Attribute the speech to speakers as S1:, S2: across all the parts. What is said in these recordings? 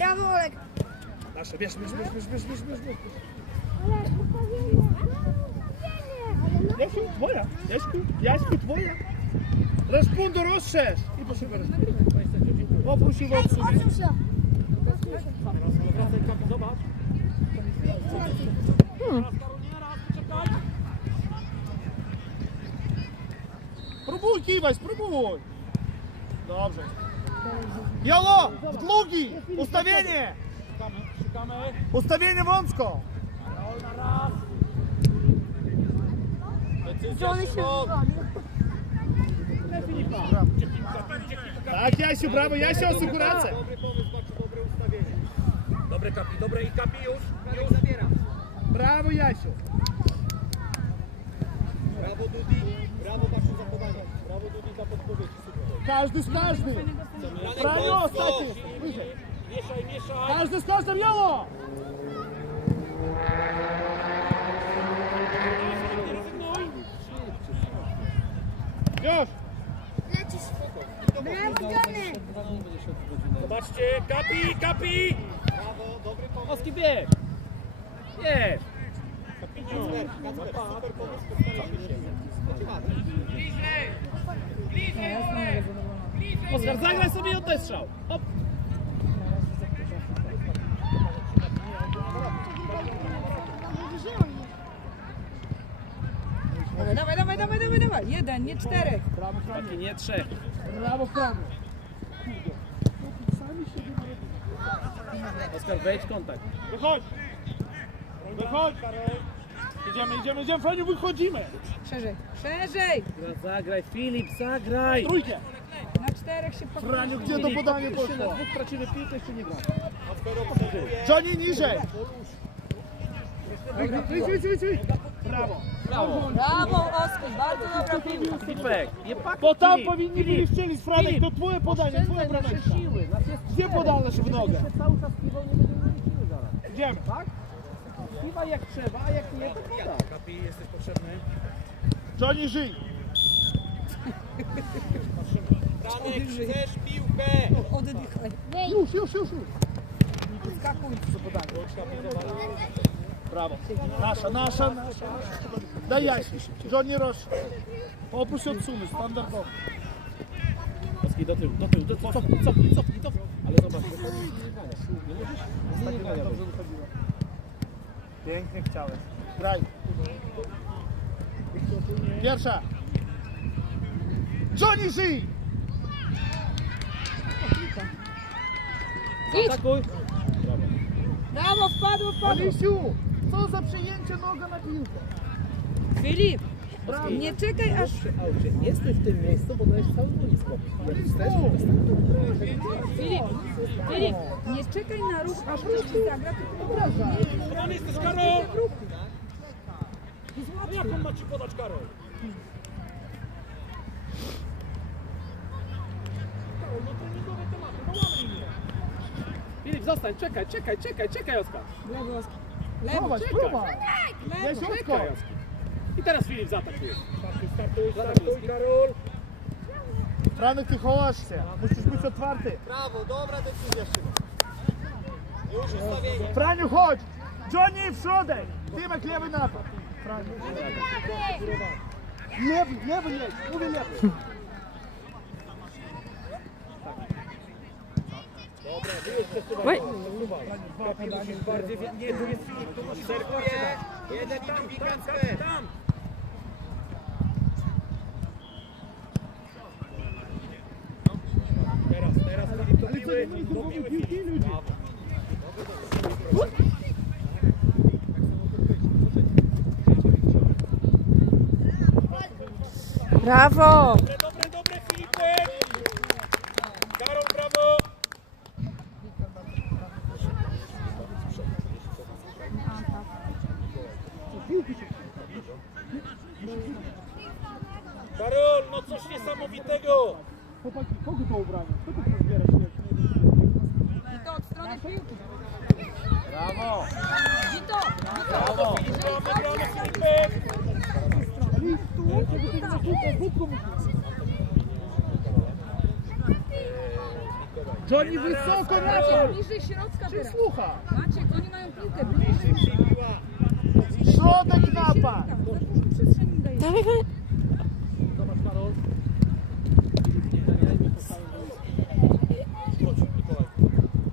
S1: Brawo Olek.
S2: Nasze, bierz, bierz, bierz, bierz, bierz, bierz, bierz, bierz. Jasiu, twoja. Jaśku, Jaśku, twoja. Respondo, rozszerz. I proszę bardzo. Poproś i obsługi.
S3: Wracaj, kapi, zobacz.
S2: Spróbuj kiwać, spróbuj. Dobrze. Jolo, w długi. Ustawienie.
S3: Szukamy, szukamy.
S2: Ustawienie wąsko.
S3: Raz. Decyzja.
S2: Tak, Jasiu, brawo. Jasiu, asekurację.
S3: Dobry pomysł, Maciu, dobre ustawienie. Dobre kapi, dobre i kapi już. Już zabieram.
S2: Brawo, Jasiu.
S3: Brawo Dudi, brawo Basiu za podanie. Brawo Dudi za podpowiedź. Super.
S2: Każdy z każdym. Prawie ostatni. Wyżej.
S3: Mieszaj, mieszaj.
S2: Każdy z każdym, Jolo. Już.
S1: Lecisz. Brawo Johnny.
S3: Zobaczcie, kapi, kapi. Brawo, dobry pomysł. Oski bieg. Jest. Kacper, Kacper, super pomysł, postarajmy się. Oskar, zagraj sobie i oddaj strzał. Hop.
S4: Dawaj, dawaj, dawaj, dawaj, dawaj, dawaj. Jeden, nie czterech.
S3: Taki nie trzech.
S2: Brawo, prawo.
S3: Oskar, wejdź w kontakt.
S2: Wychodź. Wychodź. Idziemy, idziemy, idziemy. Franiu, wychodzimy.
S4: Szerzej, szerzej.
S3: Zagraj, Filip, zagraj.
S2: Trójkę.
S4: Na czterech się pakuje.
S2: Franiu, gdzie to podanie poszło?
S3: dwóch tracimy piłkę, jeszcze nie gra.
S2: Johnny niżej. Brawo.
S3: Brawo.
S4: Brawo, Oskar, bardzo dobra piłka.
S3: Filipek, nie pakuj.
S2: Bo tam
S3: Filip,
S2: powinni byli strzelić, Franek, to twoje podanie,
S3: nasze
S2: brameczka. Gdzie podałeś w nogę?
S3: Jeszcze cały czas piwał, nie będziemy mieli siły zaraz.
S2: Idziemy.
S3: Tak? Piwa jak trzeba, a jak nie, to poda. Kapi, jesteś potrzebny.
S2: Johnny, żyj.
S3: Franek, chcesz piłkę?
S4: Oddychaj.
S2: Już, już, już, już.
S4: Skakuj.
S2: Brawo. Nasza, nasza, nasza. Daj Jasi. Johnny Rosz. Oprócz odsuny, standardowo.
S3: Oski do tyłu, do tyłu, do tyłu, cofnij, cofnij, cofnij, cofnij. Ale zobacz, nie możesz, nie możesz.
S2: Pięknie chciałeś. Graj. Pierwsza. Johnny, żyj.
S4: Idź.
S3: Atakuj.
S4: Brawo, wpadło, wpadło.
S2: Alisiu, co za przyjęcie noga na piłkę.
S4: Filip, nie czekaj aż...
S3: Jesteś w tym miejscu, bo dajesz cały boisko.
S4: Filip, Filip, nie czekaj na ruch, aż ktoś ci zagra, tylko obrażaj.
S3: Pan jesteś Karol! Jak on ma ci podać Karol? Karol, no treningowe tematy, no łamij mnie. Filip, zostań, czekaj, czekaj, czekaj, czekaj Oskar.
S4: Lewy, Oskar. Lewy,
S2: Prowadź,
S3: czekaj.
S2: odskocz.
S3: Czekaj Oskar. I teraz Filip zaatakuje. Startuj, startuj, Karol.
S2: Franek, ty chowasz się. Musisz być otwarty.
S3: Brawo, dobra decyzja Szymon. Już ustawienie.
S2: Franiu, chodź. Johnny, w środek. Tymek, lewy napad. Franiu. Lewy, lewy leć. Mówię lewy.
S4: Oj.
S3: Bardziej, nie, tu jest Filip, tu musisz Serwuje, jeden tam, tam, tam, tam.
S2: Bravo! ludzi! Na kubkę, kubką musisz. Johnny wysoko na to!
S4: bliżej środka
S2: Czy słucha?
S4: Maciek, oni mają piłkę, bliżej
S2: Środek napad!
S5: Dawaj, dawaj.
S3: Zobacz Karol. Nie, nie, nie postałem Chodź, Mikołaj.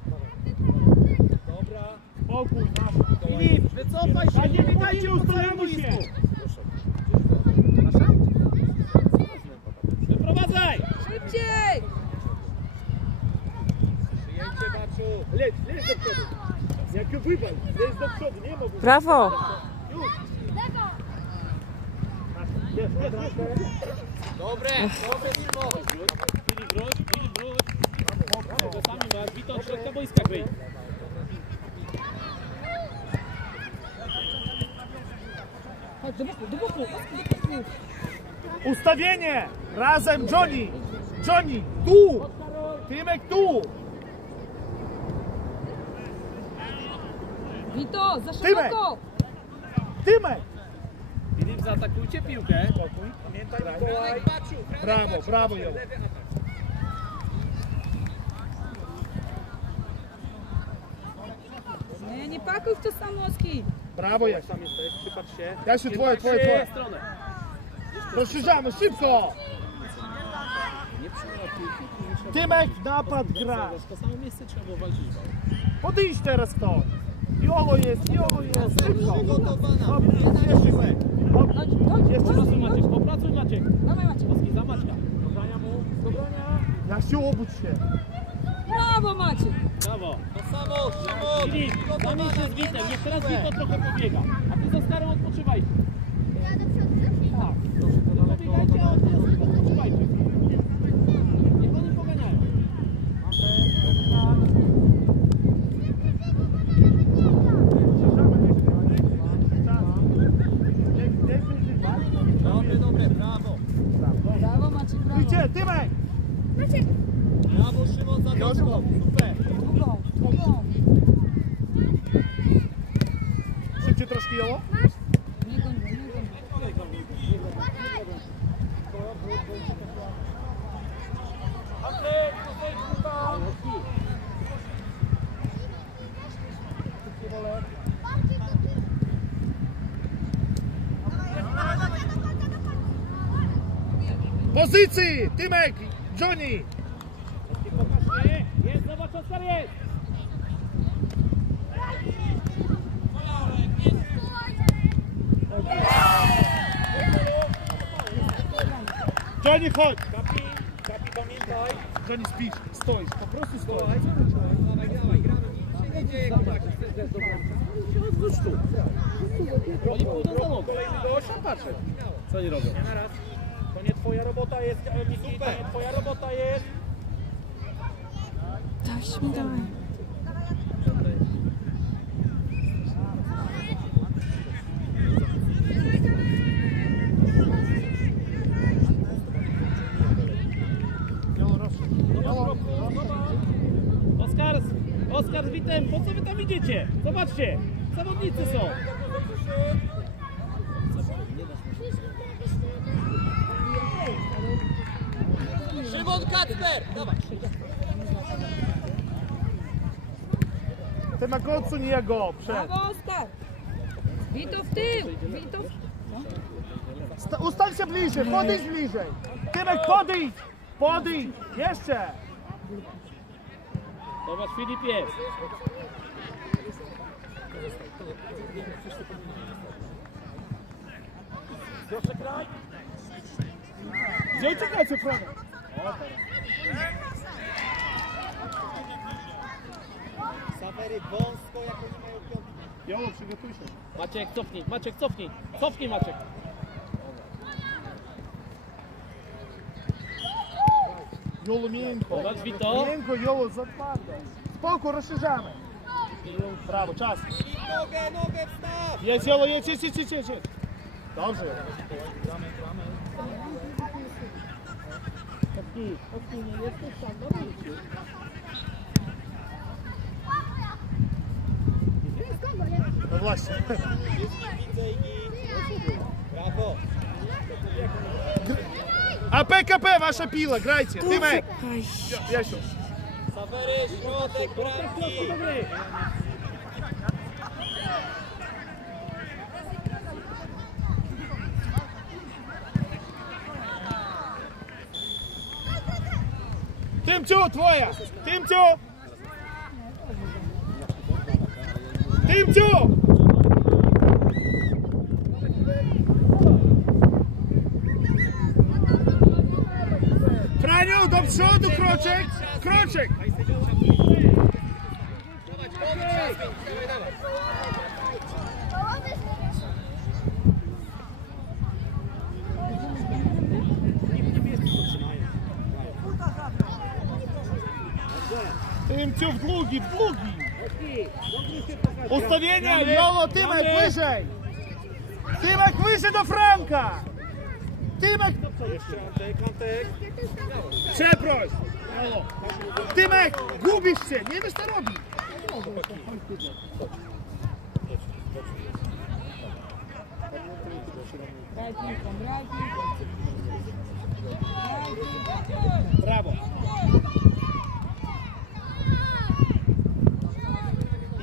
S3: Dawaj. Dobra.
S2: Spokój, napad.
S3: Filip, wycofaj się!
S2: A nie wydajcie, ustawiamy się!
S3: Proszę. Nasza? Wyprowadzaj!
S4: Szybciej!
S3: Przyjęcie Baczu.
S2: Leć, leć do przodu! Jak ją wywal, leć do przodu, nie mogę.
S5: Brawo.
S2: Już! Jest, jest, jest.
S3: Dobre, dobre Filip. Filip wróć, Filip wróć. Czasami masz, Wito od środka boiska gry.
S4: Chodź, do boku, do boku.
S2: Ustawienie! Razem Johnny! Johnny, tu! Tymek tu!
S4: Wito, za szeroko!
S2: Tymek!
S3: Filip, zaatakujcie piłkę.
S2: Spokój, pamiętaj Mikołaj. Brawo, brawo ją.
S4: Nie, nie pakuj w to Samoski.
S2: Brawo Jasiu.
S3: Tam jesteś, przypatrz się.
S2: Jasiu, twoje, twoje, twoje. Rozszerzamy, szybko! Tymek, napad, gra.
S3: W to samo miejsce trzeba było walczyć.
S2: Podejdź teraz ktoś. Jest, Jolo jest, szybko. Dobrze, jeszcze chwilę. Dobrze,
S4: Chodź, chodź,
S2: Jeszcze.
S3: Popracuj Maciek, popracuj Maciek.
S4: Dawaj Maciek.
S3: Polski za Maćka. Dobrania mu. Dobrania.
S2: Jasiu, obudź się.
S4: Brawo Maciek.
S3: Brawo. To samo, Szymon. Zamień się z Witem. Niech teraz Wito trochę pobiega. A ty za starą odpoczywaj.
S1: Ja do przodu?
S3: Tak. Pobiegajcie, a ty odpoczywajcie. Niech oni poganiają. Dobre, dobre, brawo.
S4: Brawo Maciek, brawo.
S2: Idzie, Tymek!
S3: Brawo Szymon za dobrą. Super.
S4: Drugą, drugą.
S2: Szybciej troszkę Jolo.
S4: Nie goń go, nie goń go.
S3: Andrzej, tutaj kurwa.
S2: Pozycji! Tymek! Johnny!
S3: Jest, zobacz, Oskar jest.
S2: Johnny, chodź!
S3: Kapi, kapi, pamiętaj.
S2: Johnny, spisz, stoisz, po prostu stoisz.
S3: Dawaj, dawaj, gramy. Nic się nie dzieje, kurwa. się odwróć tu. Oni pójdą za nogą. Kolejny gość, a patrzę. Co oni robią? Nie naraz. To nie twoja robota jest, Miki, to nie twoja robota jest.
S5: Dawaj, mi dawaj.
S3: Oskar, Oskar z Witem, po co wy tam idziecie? Zobaczcie, zawodnicy są. Kacper, dawaj.
S2: Tymek, odsuń jego przed.
S4: Brawo Oskar. Wito w tył. Wito w...
S2: Sta- Ustań się bliżej, podejdź bliżej. Tymek, podejdź! Podejdź! Jeszcze!
S3: Zobacz, Filip jest. Proszę graj.
S2: Gdzie uciekajcie, Franek?
S3: Sawery wąsko, jak oni mają piątkę.
S2: Jolo, przygotuj się.
S3: Maciek, cofnij, Maciek, cofnij. Cofnij, Maciek.
S2: Jolo, miękko.
S3: Zobacz, Wito.
S2: Miękko, Jolo, za twardo. Spoko, rozszerzamy. Brawo, czas.
S3: Nogę, nogę wstaw!
S2: Jedź, Jolo, jedź, jedź, jedź, jedź, jedź. Dobrze.
S3: Cofnij, cofnij, nie jesteś tam, no wyjdź.
S2: No właśnie.
S3: Brawo.
S2: A PKP, wasza pila, grajcie. Tymek,
S5: Aj.
S2: Jasiu.
S3: Sawery, środek, bramki!
S2: Tymciu, twoja! Tymciu! Tymciu! Franiu, do przodu, kroczek! Kroczek! Tymciu w długi, długi! Ustawienie, Jolo, Tymek, wyżej! Tymek, wyżej do Franka! Tymek,
S3: Antek.
S2: przeproś! Tymek, gubisz się, nie wiesz co robić! Brawo!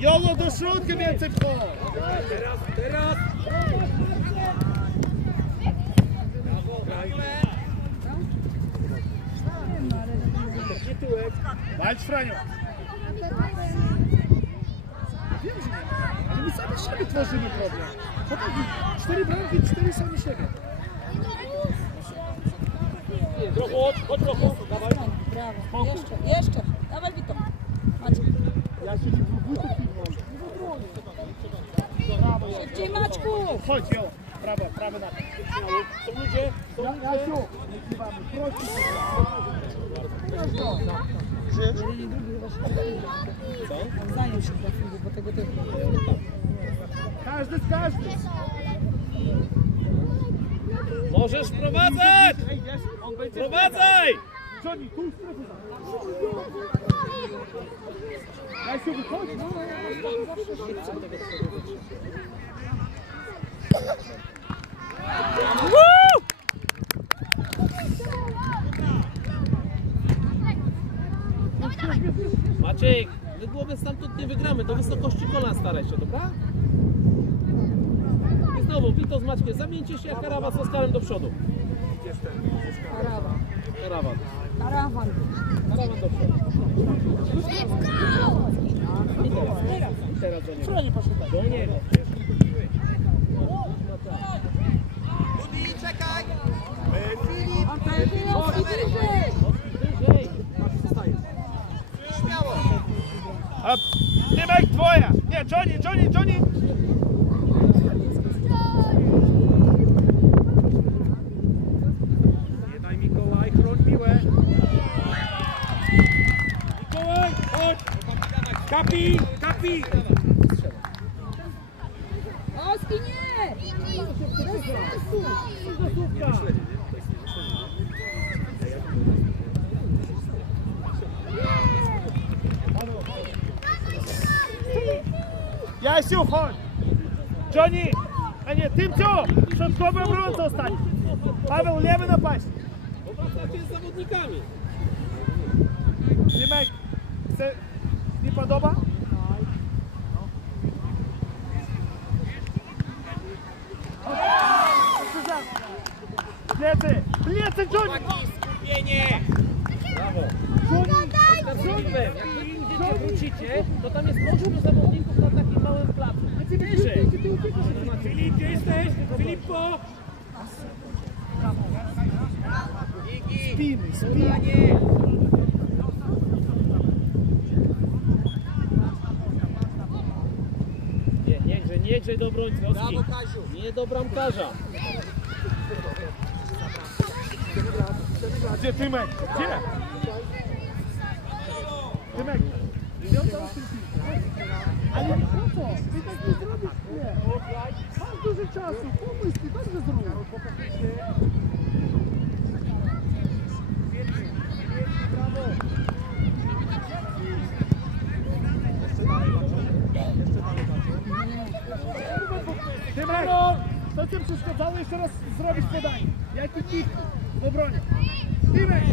S2: Jolo do środka więcej wchodź!
S3: Teraz, teraz! Nie tyłek.
S2: Walcz Franiu! Wiem, że nie ma, ale my sami siebie tworzymy problem. Potem cztery bramki, cztery sami siebie.
S3: Trochu, chodź, chodź trochu. Dawaj.
S4: Brawo. Jeszcze, jeszcze. Dawaj Wito. Maciek.
S2: Ja się nie próbuję
S4: Szybciej Maćku.
S2: Chodź, Jolo! Brawo, prawo na to.
S3: Są ludzie, są ludzie.
S2: Jasiu, kiwamy, prosi.
S4: On zajął się bo tego też
S2: Każdy z każdym.
S3: Możesz prowadzać! Prowadzaj!
S2: Johnny, tu strefę Jasiu, wychodź.
S3: Maciek, my głowy stamtąd nie wygramy, do wysokości kolan staraj się, dobra? I znowu, Wito z Maćkiem, zamieńcie się jak karawan z Oskarem do przodu.
S4: Karawan.
S3: Karawan.
S4: Karawan.
S3: Karawan do przodu. I teraz, i teraz do niego. Do niego.
S2: Johnny, Johnny, Jasiu, chodź. Johnny, a nie, Tymciu, środkowy obrońca ostatni. Paweł, lewy napaść.
S3: Obracacie z zawodnikami.
S2: Tymek, chce, nie podoba? Plecy, plecy, Johnny.
S3: Skupienie. Brawo. Filipem, jak wy wrócicie, to tam jest ośmiu zawodników na takim małym placu. Wyżej. Filip, gdzie jesteś? Filippo.
S2: Spiny, spiny.
S3: Nie. Nie, nie grzej, nie grzej do obrońcy, Oski. Nie do bramkarza.
S2: Gdzie Tymek? Gdzie? Tymek. Piąta ósma piłka. Ale po co? Ty tak nie zrobisz. Nie. Masz dużo czasu. Pomyśl, ty dobrze zrób. Tymek, co cię przeszkadzało jeszcze raz zrobić podanie? Jaki kik w obronie? Tymek,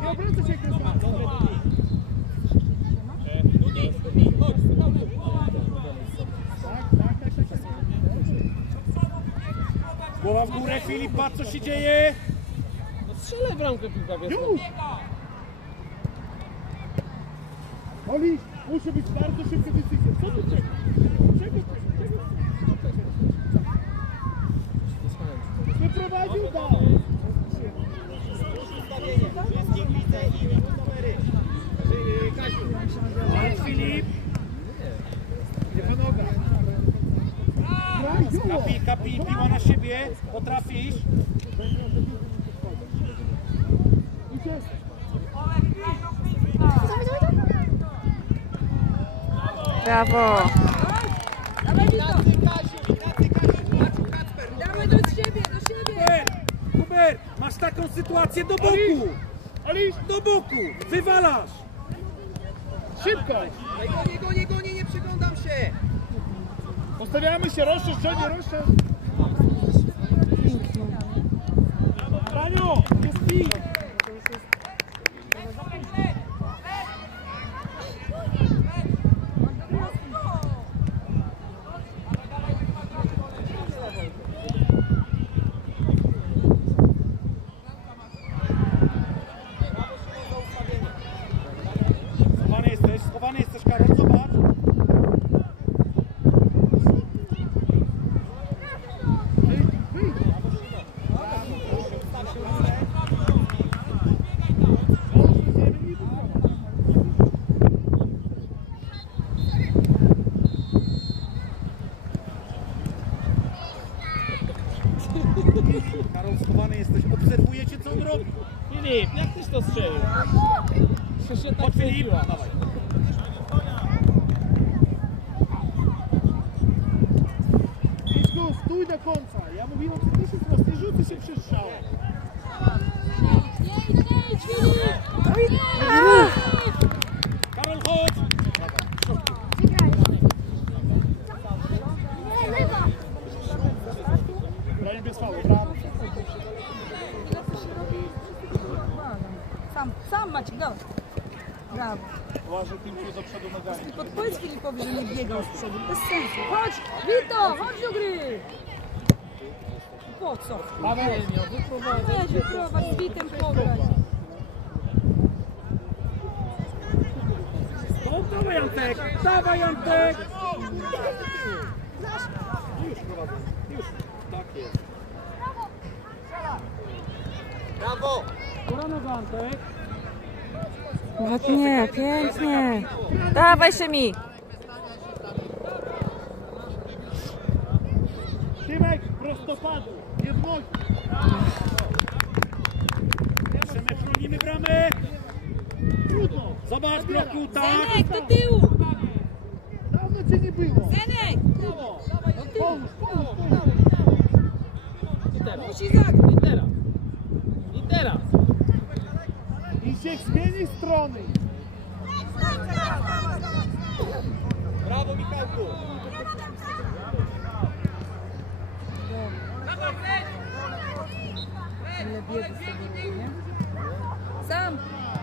S2: nie obrońcy się kręcą.
S6: Głowa w górę, Filip, patrz co się dzieje. No strzelaj bramkę piłka, wiesz.
S2: Już! Oli, musi być bardzo szybka decyzja. Co tu czekasz? Czego czego? Wyprowadził to!
S6: Kapi, kapi, piła na siebie. Potrafisz.
S5: Brawo.
S4: Dawaj do siebie, do siebie!
S6: Hubert, masz taką sytuację do boku. Do boku. Wywalasz.
S2: szybko!
S6: Nie przyglądam się.
S2: Postawiamy się, rozszerz, Johnny, rozszerz. Franiu, jest pik!
S6: Schowany jesteś, schowany jesteś, Karol, zobacz. Karol, schowany jesteś, obserwujecie co on robi.
S3: Filip, jak tyś to strzelił? Się tak
S6: Chodź Filip, dawaj.
S2: Idź go, stój do końca. Ja mówiłem, że ty się nie rzucaj się przez strzał.
S4: Nie idź, nie idź, Filip!
S6: Karol, chodź.
S1: Nie, lewa.
S2: Branie bez faulu, brawo.
S4: Sam, sam Maciek, dawaj. Brawo.
S2: Uważaj tym cię do przodu nogami.
S4: Podpowiedz Filipowi, że nie biegał z przodu, bez sensu. Chodź, Wito, chodź do gry! Po co?
S2: Paweł,
S4: Weź wyprowadź z Witem pograć.
S6: No, dawaj Antek, dawaj Antek. Góra noga Antek.
S5: Ładnie, pięknie. Dawaj Szymi.
S2: Prostopadu, nie w nogi.
S6: Przemek, chronimy bramę.
S2: Trudno.
S6: Zobacz bloku, tak.
S4: Zenek, do tyłu!
S2: Dawno cię nie było.
S4: Zenek!
S2: Pomóż, pomóż, pomóż.
S3: Teraz.
S4: Musi zagrać.
S3: I teraz. I teraz.
S2: I się zmieni strony.
S6: Brawo Michałku.
S4: Ile biegu sobie nie? Sam,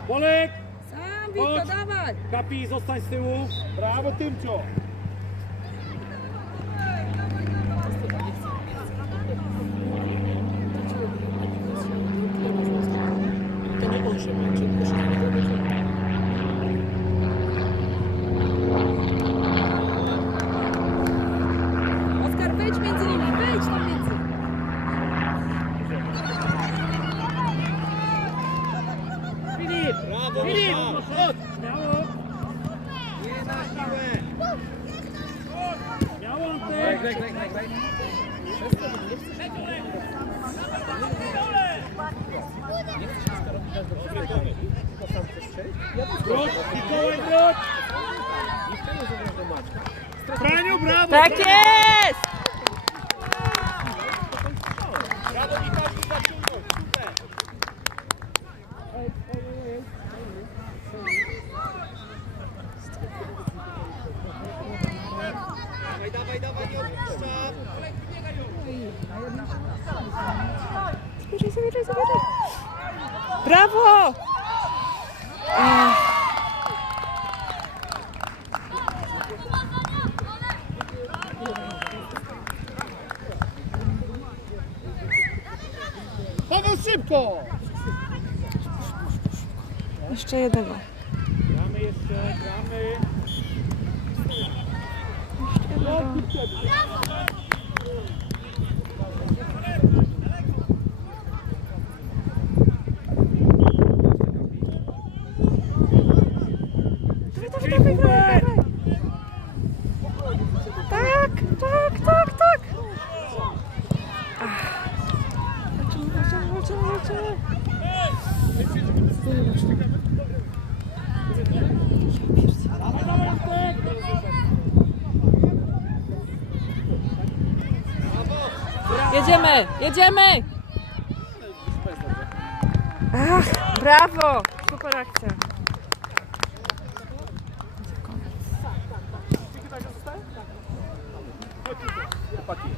S6: Bolek,
S4: sam Wito,
S6: Chodź.
S4: dawaj!
S6: Kapi, zostań z tyłu.
S2: Brawo, Tymcio.
S3: To nie on się męczy, tylko się nie męczy.
S4: Oskar, wejdź między nimi, wejdź tam między.
S6: Filip,
S3: Brawo,
S6: Filip,
S3: Michał.
S6: chodź. Śmiało.
S3: Nie na siłę.
S6: Śmiało Antek.
S3: Graj, graj, graj, graj.
S6: Wróć, Mikołaj, wróć.
S2: Franiu, brawo.
S5: Tak jest!
S6: Brawo Michałku, zaciągnąć. Super. Dawaj, dawaj, dawaj, nie odpuszczam.
S5: Zbieraj, zbieraj, zbieraj. Brawo! Ech.
S2: szybko!
S5: Jeszcze jednego.
S6: Gramy jeszcze, gramy.
S5: Dawaj, dawaj, dawaj. Tak, tak, tak, tak. Ach. Walczymy, walczymy, walczymy, walczymy. Jedziemy, jedziemy! Ach, brawo! Super akcja.
S3: Chłopaki,